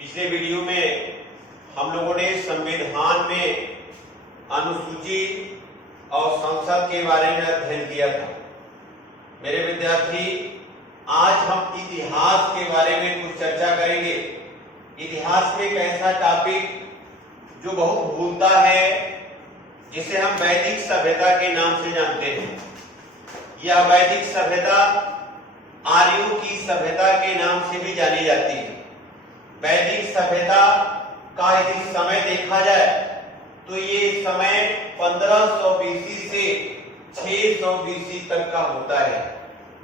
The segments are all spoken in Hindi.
पिछले वीडियो में हम लोगों ने संविधान में अनुसूची और संसद के बारे में अध्ययन किया था। मेरे विद्यार्थी, आज हम इतिहास के बारे में कुछ चर्चा करेंगे। इतिहास में एक ऐसा टॉपिक जो बहुत भूलता है, जिसे हम वैदिक सभ्यता के नाम से जानते हैं। यह वैदिक सभ्यता आर्यों की सभ्यता के नाम से भी जानी जाती है। वैदिक सभ्यता का यदि समय देखा जाए तो ये समय 1500 बीसी से 600 बीसी तक का होता है।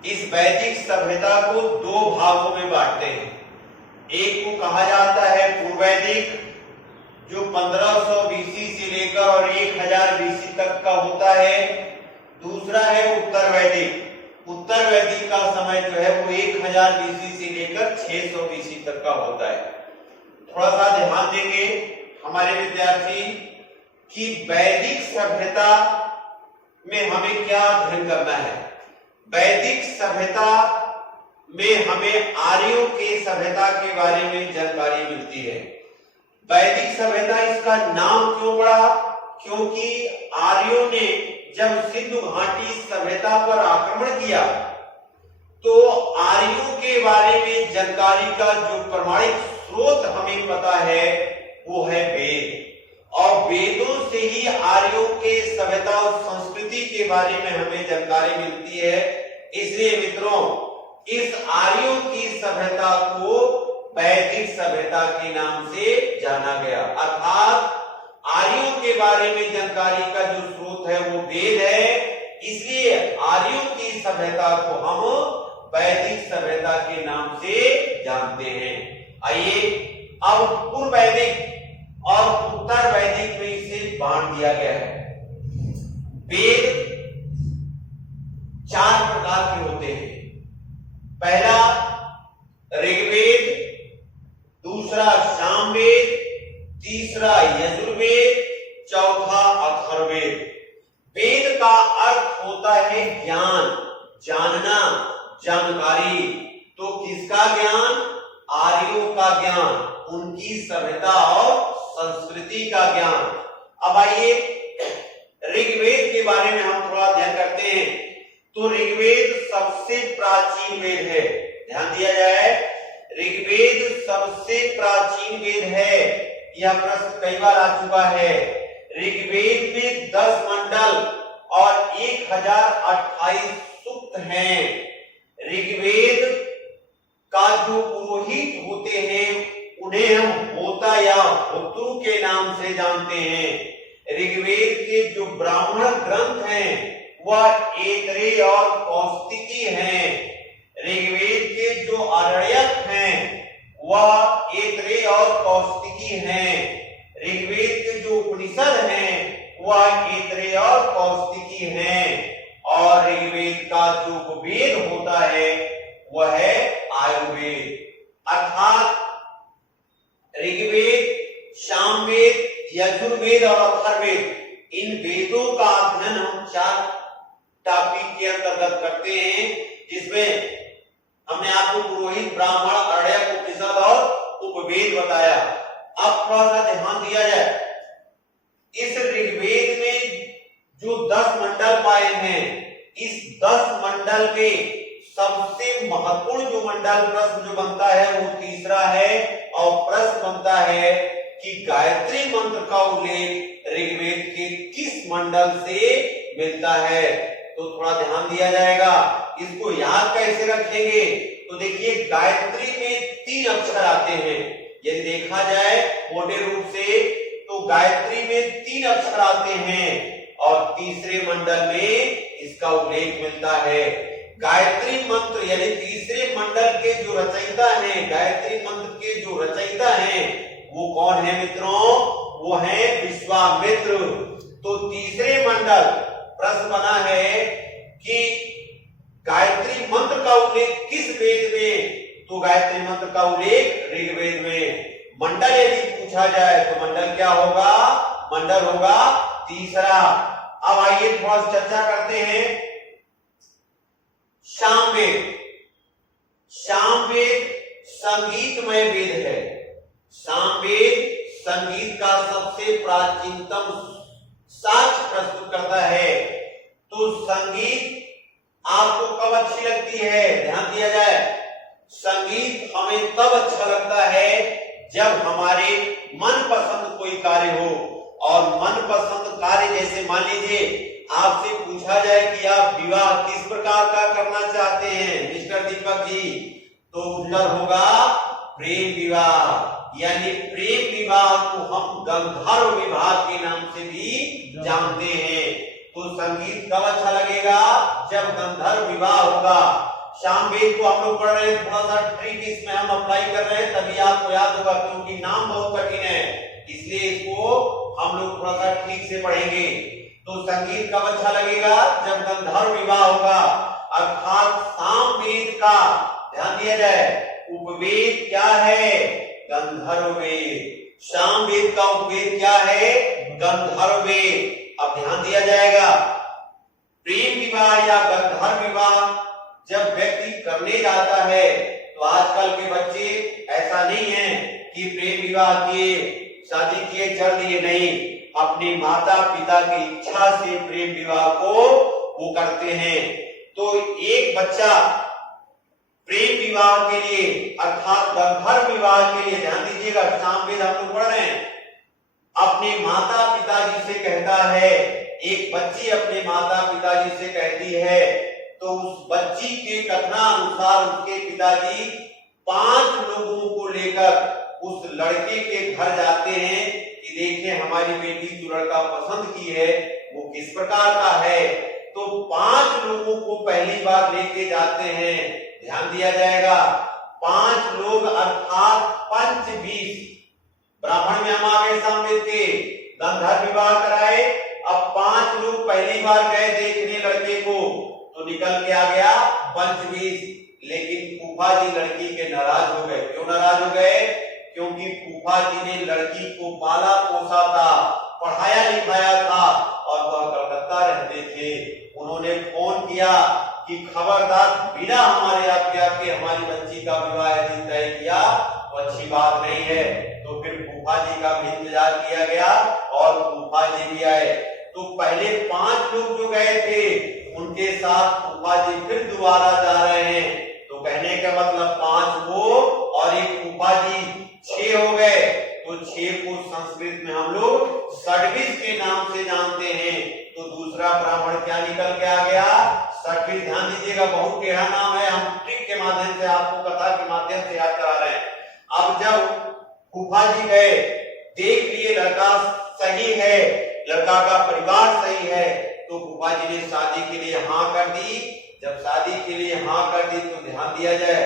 इस वैदिक सभ्यता को दो भागों में बांटते हैं। एक को कहा जाता है पूर्व वैदिक, जो 1500 बीसी से लेकर और 1000 बीसी तक का होता है। दूसरा है उत्तर वैदिक। उत्तर वैदिक का समय जो है वो 1000 बीसी से लेकर 600 बीसी तक का होता है। थोड़ा सा ध्यान देंगे हमारे विद्यार्थी कि वैदिक सभ्यता में हमें क्या अध्ययन करना है। वैदिक सभ्यता में हमें आर्यों के सभ्यता के बारे में जानकारी मिलती है। वैदिक सभ्यता इसका नाम क्यों पड़ा? क्योंकि आर्यों ने जब सिंधु घाटी सभ्यता पर आक्रमण किया तो आर्यों के बारे में जानकारी का जो प्रमाणिक स्रोत हमें पता है वो है वेद, और वेदों से ही आर्यों के सभ्यता और संस्कृति के बारे में हमें जानकारी मिलती है। इसलिए मित्रों, इस आर्यों की सभ्यता को वैदिक सभ्यता के नाम से जाना गया। अर्थात आर्यों के बारे में जानकारी का जो स्रोत है वो वेद है, इसलिए आर्यों की सभ्यता को हम वैदिक सभ्यता के नाम से जानते हैं। आइए अब पूर्व वैदिक और उत्तर वैदिक में इसे बांट दिया गया है। वेद 4 प्रकार के होते हैं। पहला ऋग्वेद, दूसरा सामवेद, तीसरा यजुर्वेद, चौथा अथर्ववेद। वेद का अर्थ होता है ज्ञान, जानना, जानकारी। तो किसका ज्ञान? आर्यों का ज्ञान, उनकी सभ्यता और संस्कृति का ज्ञान। अब आइए ऋग्वेद के बारे में हम थोड़ा ध्यान करते हैं। तो ऋग्वेद सबसे प्राचीन वेद है। ध्यान दिया जाए, ऋग्वेद सबसे प्राचीन वेद है। यह प्रश्न कई बार आ चुका है। ऋग्वेद में 10 मंडल और 1028 सूक्त हैं। ऋग्वेद का जो पुरोहित होते हैं उन्हें हम होता या होतृ के नाम से जानते हैं। ऋग्वेद के जो ब्राह्मण ग्रंथ हैं वह ऐतरेय और कौस्तिकी हैं। ऋग्वेद के जो आरण्यक हैं वह ऐतरेय और कौस्तिकी हैं। ऋग्वेद के जो उपनिषद हैं वह ऐतरेय और कौस्तिकी हैं। और ऋग्वेद का जो वेद होता है वह है आयुर्वेद। अर्थात ऋग्वेद, सामवेद, यजुर्वेद और अथर्ववेद, इन वेदों का अध्ययन हम 4 टॉपिक के अंतर्गत करते हैं, जिसमें हमने आपको पुरोहित, ब्राह्मण, आरण्यक, उपनिषद और उपवेद बताया। अब थोड़ा सा ध्यान दिया जाए, इस ऋग्वेद में जो 10 मंडल पाए हैं, इस 10 मंडल में सबसे महत्वपूर्ण जो मंडल प्रश्न जो बनता है वो तीसरा है। और प्रश्न बनता है कि गायत्री मंत्र का उल्लेख ऋग्वेद के किस मंडल से मिलता है। तो थोड़ा ध्यान दिया जाएगा। इसको याद कैसे रखेंगे? तो देखिए, गायत्री में 3 अक्षर आते हैं। यदि देखा जाए मोटे रूप से तो गायत्री में 3 अक्षर आते हैं और तीसरे मंडल में इसका उल्लेख मिलता है। गायत्री मंत्र यानी तीसरे मंडल के जो रचयिता हैं, गायत्री मंत्र के जो रचयिता हैं वो कौन है मित्रों? वो है विश्वामित्र। तो तीसरे मंडल, प्रश्न बना है कि गायत्री मंत्र का उल्लेख किस वेद में? तो गायत्री मंत्र का उल्लेख ऋग्वेद में। मंडल यदि पूछा जाए तो मंडल क्या होगा? मंडल होगा तीसरा। अब आइए थोड़ा चर्चा करते हैं सामवेद। सामवेद संगीतमय वेद है। सामवेद संगीत का सबसे प्राचीनतम साक्ष्य प्रस्तुत करता है। तो संगीत आपको कब अच्छी लगती है? ध्यान दिया जाए, संगीत हमें तब अच्छा लगता है जब हमारे मनपसंद कोई कार्य हो। और मनपसंद कार्य जैसे मान लीजिए आपसे पूछा जाए कि आप विवाह किस प्रकार का करना चाहते हैं मिस्टर दीपक जी, तो उत्तर होगा प्रेम विवाह। यानी प्रेम विवाह को हम गंधर्व विवाह के नाम से भी जानते हैं। तो संगीत कब अच्छा लगेगा? जब गंधर्व विवाह होगा। सामवेद को हम लोग पढ़ रहे हैं, थोड़ा सा ट्रिक इसमें हम अप्लाई कर रहे हैं, तभी आपको याद होगा, क्योंकि नाम बहुत कठिन है, इसलिए इसको हम लोग थोड़ा सा ठीक से पढ़ेंगे। तो संगीत कब अच्छा लगेगा? जब गंधर्व विवाह होगा। अर्थात सामवेद का, ध्यान दिया जाए, उपवेद क्या है? गंधर्व वेद। सामवेद का उपवेद क्या है? गंधर्व वेद। अब ध्यान दिया जाएगा, प्रेम विवाह या गंधर्व विवाह जब व्यक्ति करने जाता है, तो आजकल के बच्चे ऐसा नहीं है कि प्रेम विवाह किए, शादी किए, चल दिए, नहीं, अपने माता पिता की इच्छा से प्रेम विवाह को वो करते हैं। तो एक बच्चा प्रेम विवाह के लिए अर्थात गंधर्व विवाह के लिए, ध्यान दीजिएगा, सामवेद हम लोग पढ़ रहे हैं, अपने माता पिताजी से कहता है। एक बच्ची अपने माता पिताजी से कहती है, तो उस बच्ची के कथनानुसार उसके पिताजी 5 लोगों को लेकर उस लड़के के घर जाते हैं कि देखें हमारी बेटी जो लड़का पसंद की है वो किस प्रकार का है। तो 5 लोगों को पहली बार लेके जाते हैं। ध्यान दिया जाएगा, 5 लोग अर्थात पंच 20। ब्राह्मण में हम आ गए सामवेद के, गंधर्व विवाह कराए। अब 5 लोग पहली बार गए देखने लड़के को, तो निकल के आ गया पंच 20। लेकिन फूफा जी लड़की के नाराज हो गए। क्यों नाराज हो गए? क्योंकि फूफा जी ने लड़की को पाला पोसा था, पढ़ाया लिखाया था, और वह कलकत्ता रहते थे। उन्होंने फोन किया कि खबरदार, बिना हमारे आज्ञा के हमारी बच्ची का विवाह यदि तय किया तो अच्छी बात नहीं है। तो फिर फूफा जी का भी इंतजार किया गया और फूफा जी भी आए। तो पहले 5 लोग जो गए थे उनके साथ फूफा जी फिर दोबारा जा रहे हैं। तो कहने का मतलब 5 वो और एक फूफा जी 6 हो गए। तो 6 को संस्कृत में हम लोग षड्विश के नाम से जानते हैं। तो दूसरा ब्राह्मण क्या निकल के आ गया? षड्विश। ध्यान दीजिएगा, बहुत टेढ़ा नाम है, हम ट्रिक के माध्यम से आपको कथा के माध्यम से याद करा रहे हैं। अब जब फूफा जी गए, देख लिए लड़का सही है, लड़का का परिवार सही है, तो फूफा जी ने शादी के लिए हाँ कर दी। जब शादी के लिए हाँ कर दी तो ध्यान दिया जाए,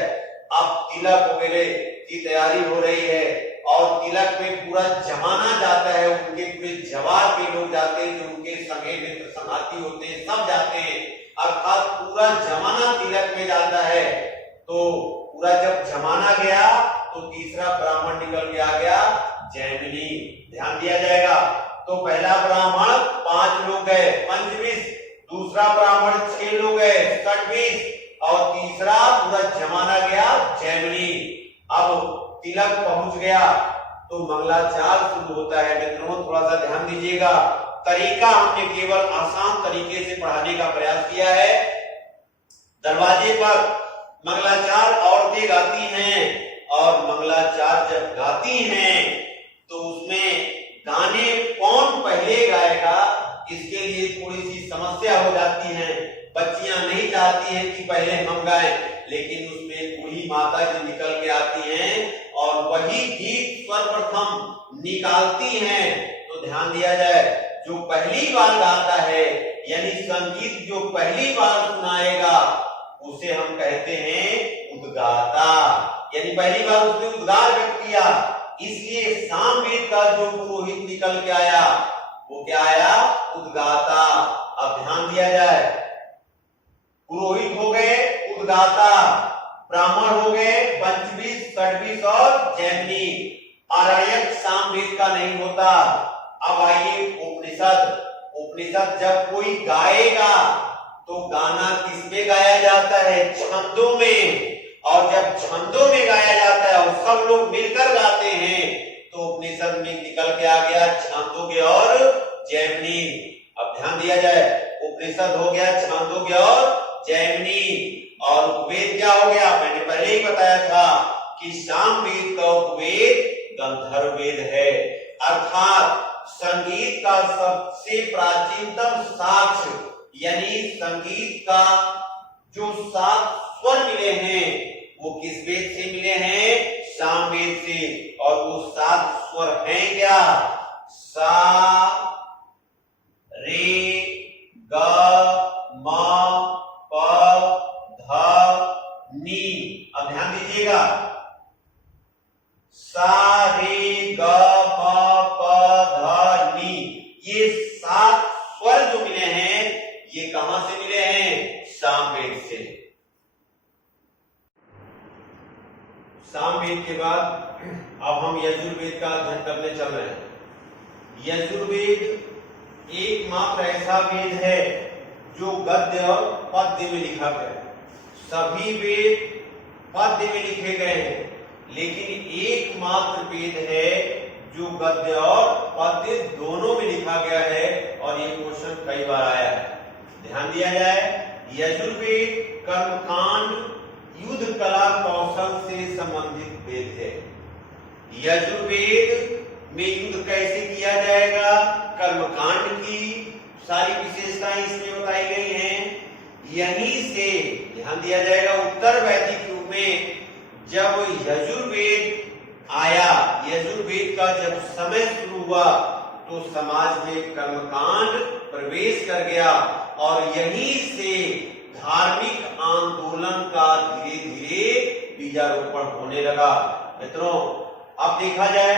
अब तिलक वगैरह की तैयारी हो रही है और तिलक में पूरा जमाना जाता है, उनके पूरे जवार के लोग जाते हैं, जो उनके संगे मित्र संगाती होते हैं, सब जाते हैं। अर्थात पूरा जमाना तिलक में जाता है। तो पूरा जब जमाना गया तो तीसरा ब्राह्मण निकल के आ गया, जैमिनी। ध्यान दिया जाएगा, तो पहला ब्राह्मण 5 लोग गए, पंचविश, दूसरा ब्राह्मण 6 लोग गए, षड्विश, और तीसरा पूरा जमाना गया, जैमिनी। अब तिलक पहुंच गया तो मंगलाचार शुरू होता है। मित्रों थोड़ा सा ध्यान दीजिएगा, तरीका हमने केवल आसान तरीके से पढ़ाने का प्रयास किया है। दरवाजे पर मंगलाचार औरतें गाती हैं, और मंगलाचार जब गाती हैं तो उसमें गाने कौन पहले गाएगा, इसके लिए थोड़ी सी समस्या हो जाती है। बच्चियां नहीं चाहती हैं कि पहले हम गाएं, लेकिन उसमें बूढ़ी माता जी निकल के आती हैं और वही गीत सर्वप्रथम निकालती हैं। तो ध्यान दिया जाए, जो पहली बार गाता है यानी संगीत जो पहली बार सुनाएगा उसे हम कहते हैं उद्गाता, यानी पहली बार उसने उद्गार व्यक्त किया। इसलिए सामवेद का जो पुरोहित निकल के आया वो क्या आया? उद्गाता। अब ध्यान दिया जाए, पुरोहित हो गए उद्गाता, ब्राह्मण हो गए पंचविश, षड्विश और जैमिनी। आरण्यक सामवेद का नहीं होता। अब आइए उपनिषद। उपनिषद जब कोई गाएगा तो गाना किसमें गाया जाता है? छंदों में। और जब छंदों में गाया जाता है और सब लोग मिलकर गाते हैं तो उपनिषद में निकल के आ गया छांदोग्य और जैमिनी। अब ध्यान दिया जाए, उपनिषद हो गया छांदोग्य और जैमिनी, और उपवेद क्या हो गया? मैंने पहले ही बताया था कि सामवेद का उपवेद गंधर्व वेद है, अर्थात संगीत का सबसे प्राचीनतम साक्ष्य, यानी संगीत का जो 7 स्वर मिले हैं वो किस वेद से मिले हैं? सामवेद से। और वो 7 स्वर हैं क्या? सा, रे, ग, म, प, ध, नी। अब ध्यान दीजिएगा, सा, रे, ग, म, प, ध, नी, ये 7 स्वर जो मिले हैं ये कहां से मिले हैं? सामवेद से। सामवेद के बाद अब हम यजुर्वेद का अध्ययन करने चल रहे हैं। यजुर्वेद एकमात्र ऐसा वेद है जो गद्य और पद्य में लिखा गया है। सभी वेद पद्य में लिखे गए हैं, लेकिन एकमात्र वेद है जो गद्य और पद्य दोनों में लिखा गया है, और ये क्वेश्चन कई बार आया है। ध्यान दिया जाए, यजुर्वेद कर्मकांड युद्ध कला कौशल से संबंधित वेद है। यजुर्वेद में युद्ध कैसे किया जाएगा, कर्मकांड की सारी विशेषताएं इसमें बताई गई हैं। यहीं से ध्यान दिया जाएगा, उत्तर वैदिक युग में जब यजुर्वेद आया, यजुर्वेद का जब समय शुरू हुआ तो समाज में कर्मकांड प्रवेश कर गया, और यहीं से धार्मिक आंदोलन का धीरे धीरे बीजारोपण होने लगा। मित्रों, अब देखा जाए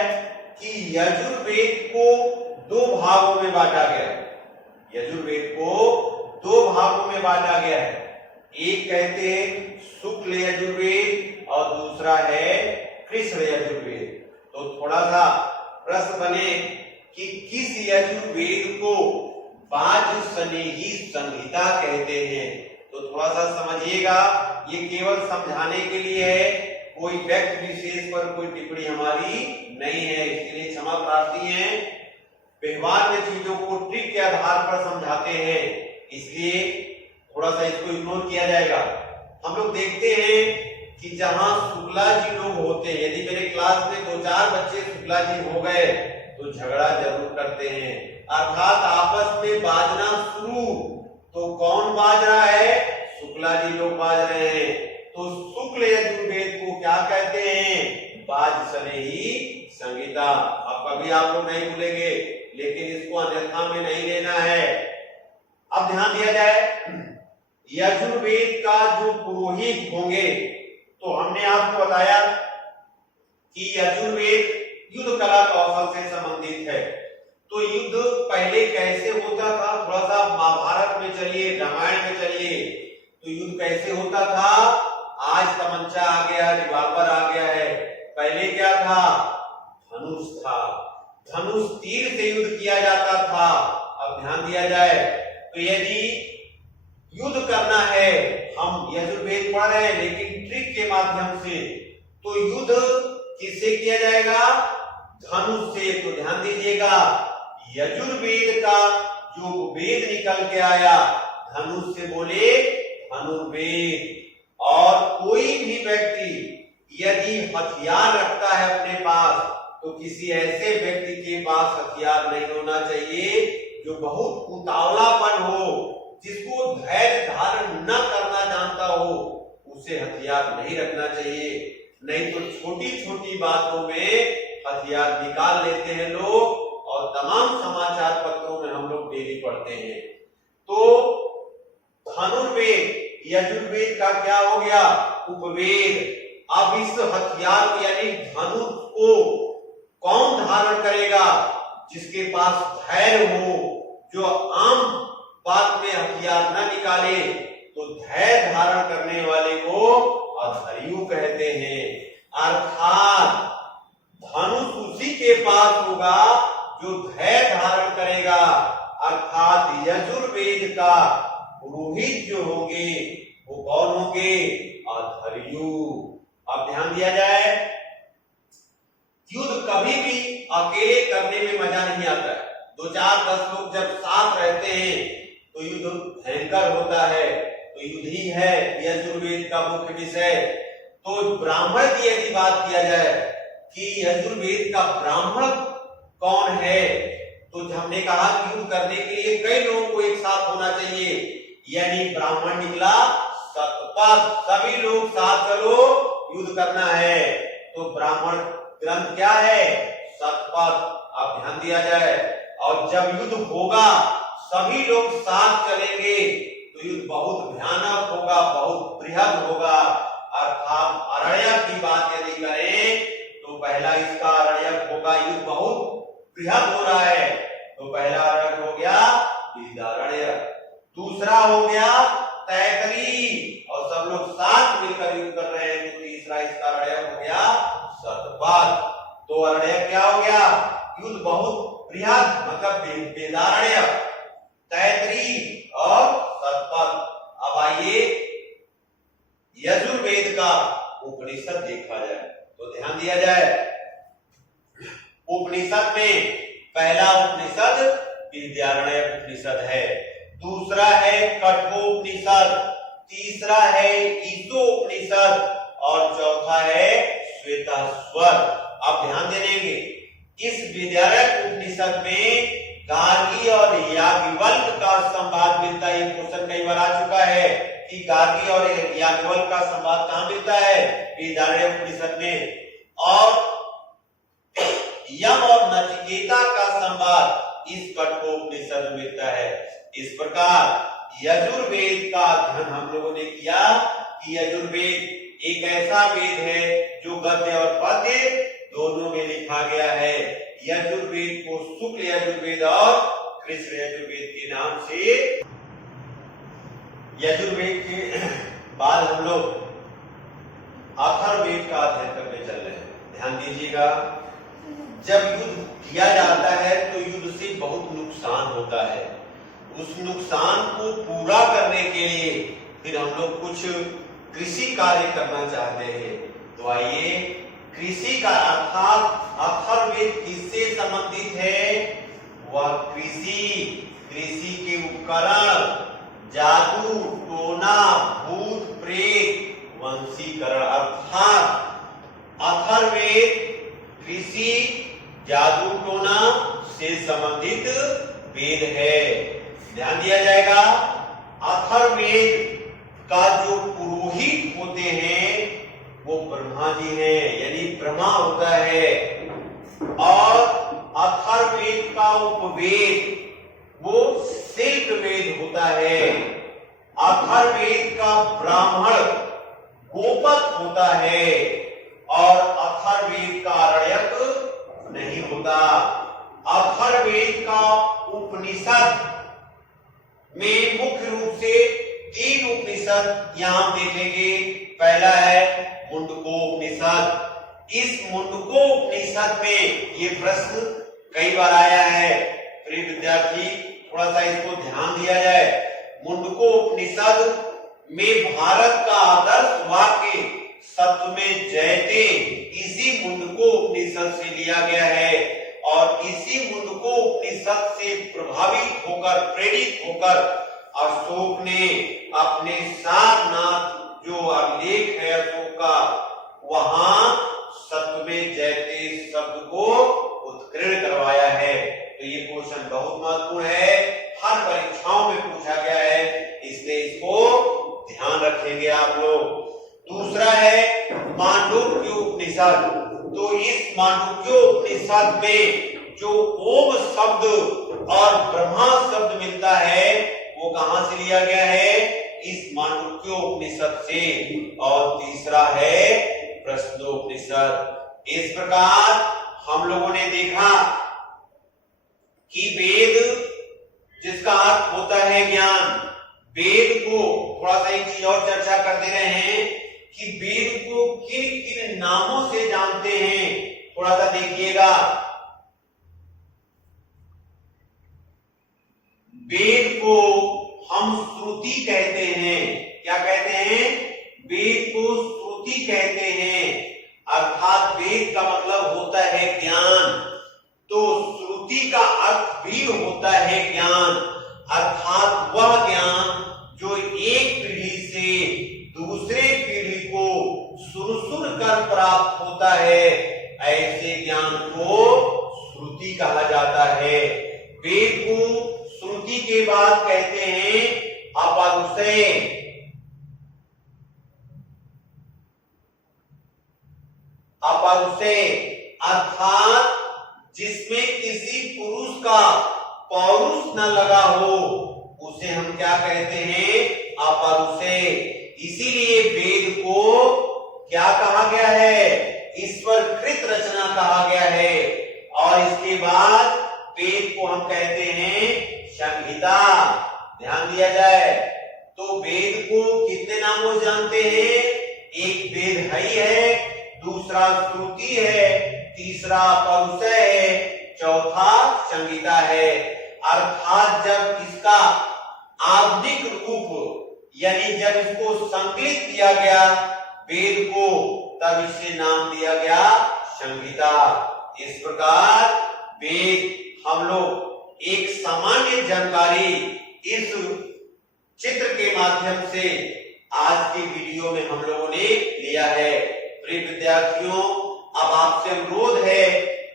कि यजुर्वेद को 2 भागों में बांटा गया है। यजुर्वेद को 2 भागों में बांटा गया है। एक कहते हैं शुक्ल यजुर्वेद और दूसरा है कृष्ण यजुर्वेद। तो थोड़ा सा प्रश्न बने कि किस यजुर्वेद को वाजसनेयी संहिता कहते हैं? तो थोड़ा सा समझिएगा, ये केवल समझाने के लिए है, कोई व्यक्ति विशेष पर कोई टिप्पणी हमारी नहीं है, इसके लिए क्षमा प्रार्थी है। व्यवहार में चीजों को ट्रिक के आधार पर समझाते हैं, इसलिए थोड़ा सा इसको इग्नोर किया जाएगा। हम लोग देखते हैं कि जहां शुक्ला जी लोग होते हैं, यदि मेरे क्लास में 2-4 बच्चे शुक्ला जी हो गए तो झगड़ा जरूर करते हैं, अर्थात आपस में बाजना शुरू। तो कौन बाज रहा है? शुक्ला जी लोग बाज रहे हैं। तो शुक्ल यजुर्वेद को क्या कहते हैं? वाजसनेयी संहिता। अब कभी आप लोग नहीं भूलेंगे, लेकिन इसको अन्यथा में नहीं लेना है। अब ध्यान दिया जाए, यजुर्वेद का जो पुरोहित होंगे, तो हमने आपको बताया कि यजुर्वेद युद्ध कला कौशल से संबंधित है। तो युद्ध पहले कैसे होता था? थोड़ा सा महाभारत में चलिए, रामायण में चलिए, तो युद्ध कैसे होता था? आज तमंचा आ गया, रिवॉल्वर आ गया है, पहले क्या था? धनुष था, धनुष तीर से युद्ध किया जाता था। अब ध्यान दिया जाए, तो यदि युद्ध करना है, हम यजुर्वेद पढ़ रहे हैं लेकिन ट्रिक के माध्यम से, तो युद्ध किससे किया जाएगा? धनुष से। तो ध्यान दीजिएगा, यजुर्वेद का जो वेद निकल के आया धनुष से, बोले धनुर्वेद। और कोई भी व्यक्ति यदि हथियार रखता है अपने पास, तो किसी ऐसे व्यक्ति के पास हथियार नहीं होना चाहिए जो बहुत उतावलापन हो, जिसको धैर्य धारण न करना जानता हो, उसे हथियार नहीं रखना चाहिए। नहीं तो छोटी छोटी बातों में हथियार निकाल लेते हैं लोग, और तमाम समाचार पत्रों में हम लोग डेली पढ़ते हैं। तो धनुर्वेद यजुर्वेद का क्या हो गया? उपवेद। अब इस हथियार को यानी धनुष को कौन धारण करेगा? जिसके पास धैर्य हो, जो आम बात में हथियार न निकाले, तो धैर्य धारण करने वाले को अधर्यु कहते हैं। अर्थात धनुष उसी के पास होगा जो धैर्य धारण करेगा। अर्थात यजुर्वेद का पुरोहित जो होंगे वो कौन होंगे? अधर्यु युग। अब ध्यान दिया जाए, युद्ध कभी भी अकेले करने में मजा नहीं आता है। 2-4-10 लोग जब साथ रहते हैं तो युद्ध भयंकर होता है। तो युद्ध ही है यजुर्वेद का मुख्य विषय। तो ब्राह्मण की यदि बात किया जाए कि यजुर्वेद का ब्राह्मण कौन है, तो हमने कहा कि युद्ध करने के लिए कई लोगों को एक साथ होना चाहिए, यानी ब्राह्मण निकला शतपथ, सभी लोग साथ चलो युद्ध करना है। तो ब्राह्मण ग्रंथ क्या है? शतपथ। अब ध्यान दिया जाए, और जब युद्ध होगा सभी लोग साथ चलेंगे तो युद्ध बहुत भयानक होगा, बहुत बृहद होगा। अर्थात अरण्यक की बात यदि करें तो पहला इसका अरण्यक होगा, युद्ध बहुत बृहद हो रहा है। तो पहला अरण्यक हो गया विदारण्यक, दूसरा हो गया तैतरी, और सब लोग साथ मिलकर युद्ध कर रहे हैं। तो तीसरा इसका अरण्यक हो गया शतपथ। तो अरण्यक क्या हो गया? युद्ध बहुत बृहद, मतलब वेदारण्यक, तैतरी और शतपथ। अब आइए यजुर्वेद का उपनिषद देखा जाए। तो ध्यान दिया जाए, उपनिषद में पहला उपनिषद विद्यारण्यक उपनिषद है, दूसरा है कठोपनिषद, तीसरा है ईशोपनिषद और चौथा है श्वेताश्वर। आप ध्यान देंगे, इस विद्यारण्यक उपनिषद में गार्गी और याज्ञवल्क्य का संवाद मिलता है। ये क्वेश्चन कई बार आ चुका है कि गार्गी और याज्ञवल्क्य का संवाद कहां मिलता है? विद्यारण्यक उपनिषद में। और यम और नचिकेता का संवाद इस कठोपनिषद में मिलता है। इस प्रकार यजुर्वेद का अध्ययन हम लोगों ने किया कि यजुर्वेद एक ऐसा वेद है जो गद्य और पद्य दोनों में लिखा गया है। यजुर्वेद को शुक्ल यजुर्वेद और कृष्ण यजुर्वेद के नाम से। यजुर्वेद के बाद हम लोग अथर्ववेद का अध्ययन करने चल रहे हैं। ध्यान दीजिएगा, जब युद्ध किया जाता है तो युद्ध से बहुत नुकसान होता है। उस नुकसान को पूरा करने के लिए फिर हम लोग कुछ कृषि कार्य करना चाहते हैं। तो आइए, कृषि का अर्थात अथर्ववेद किससे संबंधित है? वह कृषि के उपकरण, जादू टोना, भूत प्रेत, वंशीकरण, अर्थात अथर्ववेद कृषि जादू टोना से संबंधित वेद है। ध्यान दिया जाएगा, अथर्ववेद का जो पुरोहित होते हैं वो ब्रह्मा जी हैं, यानी ब्रह्मा होता है। और अथर्ववेद का उपवेद वो शिल्प वेद होता है। अथर्ववेद का ब्राह्मण गोपक होता है और अथर्ववेद का अरण्यक नहीं होता। अथर्ववेद का उपनिषद में मुख्य रूप से 3 उपनिषद यहां देखेंगे। पहला है मुंडकोपनिषद। इस मुंडकोपनिषद में ये प्रश्न कई बार आया है, प्रिय विद्यार्थी थोड़ा सा इसको ध्यान दिया जाए। मुंडकोपनिषद में भारत का आदर्श वाक्य सत्व में जयते इसी मुंडकोपनिषद से लिया गया है। और इसी मुंडकोपनिषद से प्रभावित होकर, प्रेरित होकर अशोक ने अपने सारनाथ जो अभिलेख है अशोक का, वहां सत्व में जयते शब्द को उत्कीर्ण करवाया है। तो ये क्वेश्चन बहुत महत्वपूर्ण है, हर परीक्षाओं में पूछा गया है, इसलिए इसको ध्यान रखेंगे आप लोग। दूसरा है मांडुक्य उपनिषद। तो इस मांडुक्य उपनिषद में जो ओम शब्द और ब्रह्मा शब्द मिलता है वो कहां से लिया गया है? इस मांडुक्य उपनिषद से। और तीसरा है प्रश्नोपनिषद। इस प्रकार हम लोगों ने देखा कि वेद जिसका अर्थ होता है ज्ञान, वेद को थोड़ा सा एक चीज और चर्चा कर दे रहे हैं कि वेद को किन किन नामों से जानते हैं। थोड़ा सा देखिएगा, वेद को हम श्रुति कहते हैं। क्या कहते हैं? वेद को श्रुति कहते हैं, अर्थात वेद का मतलब होता है ज्ञान, तो श्रुति का अर्थ भी होता है ज्ञान, अर्थात वह ज्ञान जो एक पीढ़ी से दूसरे पीढ़ी को सुन कर प्राप्त होता है, ऐसे ज्ञान को श्रुति कहा जाता है। वेद को श्रुति के बाद कहते हैं अपरुषय। अपरुषय अर्थात जिसमें किसी पुरुष का पौरुष न लगा हो, उसे हम क्या कहते हैं? अपरुषय। इसीलिए वेद को क्या कहा गया है? ईश्वर कृत रचना कहा गया है। और इसके बाद वेद को हम कहते हैं संहिता। ध्यान दिया जाए तो वेद को कितने नामों से जानते हैं? एक वेद है, दूसरा श्रुति है, तीसरा अपरुषय है, चौथा संहिता है। अर्थात जब इसका आधुनिक रूप यानी जब इसको संकलित किया गया वेद को, तब इसे नाम दिया गया संहिता। इस प्रकार वेद हम लोग एक सामान्य जानकारी इस चित्र के माध्यम से आज की वीडियो में हम लोगों ने लिया है। प्रिय विद्यार्थियों, अब आपसे अनुरोध है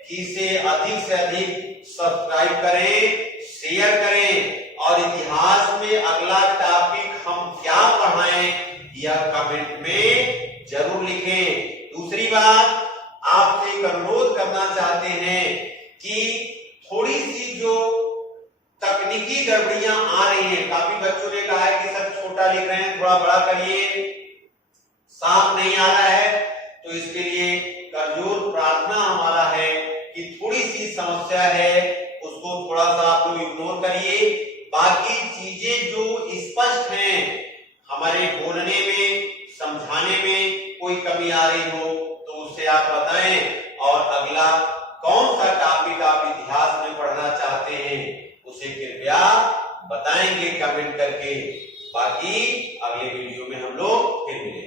कि इसे अधिक से अधिक सब्सक्राइब करें, शेयर करें और इतिहास में अगला टॉपिक हम क्या पढ़ाएं यह कमेंट में जरूर लिखें। दूसरी बात, आपसे एक अनुरोध करना चाहते हैं कि थोड़ी सी जो तकनीकी गड़बड़ियां आ रही हैं, काफी बच्चों ने कहा है कि सर छोटा लिख रहे हैं, थोड़ा बड़ा करिए, साफ नहीं आ रहा है, तो इसके लिए करजोर प्रार्थना हमारा है कि थोड़ी सी समस्या है उसको थोड़ा सा आप लोग इग्नोर करिए। बाकी चीजें जो स्पष्ट हैं, हमारे बोलने में, समझाने में कोई कमी आ रही हो तो उससे आप बताएं, और अगला कौन सा टॉपिक आप इतिहास में पढ़ना चाहते हैं उसे कृपया बताएंगे कमेंट करके। बाकी अगले वीडियो में हम लोग फिर मिलेंगे।